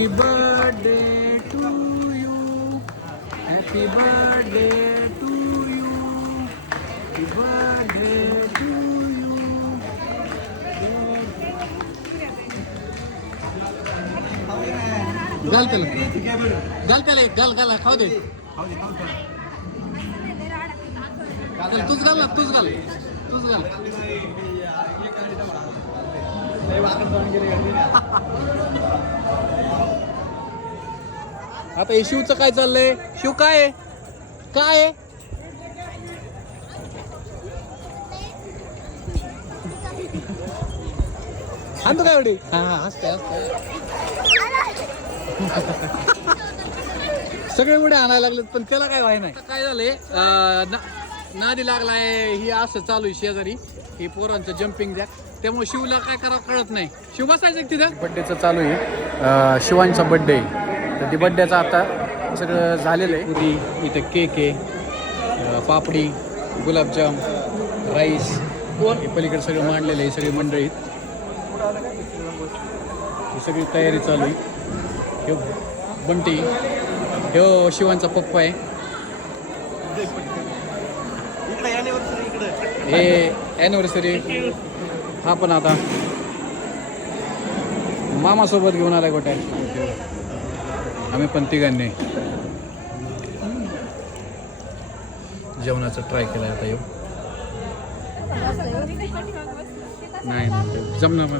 Happy birthday to you, happy birthday to you, happy birthday to you. घाल त्याला, घाल त्याला एक, घाल घाल खाऊ दे. तूच घाल ना, तूच घाल, तूच घाल. आता हे शिवचं काय चाललंय? शिव काय आहे? काय आहे? आणतो काय एवढी? हा हा, हसते हसते. सगळे उड्या आणायला लागलेत पण त्याला काय व्हाय नाही. काय झालंय, नादी लागलाय. ही असं चालू आहे शेजारी, ही पोरांचं जम्पिंग जॅक. त्यामुळे शिवला काय करावं कळत नाही. शिव बसायचं तिथं. बड्डेचं चालू आहे, शिवांचा बड्डे. तर ती बड्डेचं आता सगळं झालेलं आहे. पुरी, इथं केक आहे, पापडी, गुलाबजाम, राईस, हे पलीकडे सगळं मांडलेलं आहे. सगळी मंडळीत ही सगळी तयारी चालू आहे. हे बंटी, हे शिवांचा पप्पा आहे. हे ॲनिव्हर्सरी. हा पण आता मामासोबत घेऊन आलाय गोट्या. आम्ही पण तिघांनी जेवणाचं ट्राय केलं आता. येऊ नाही जमणार.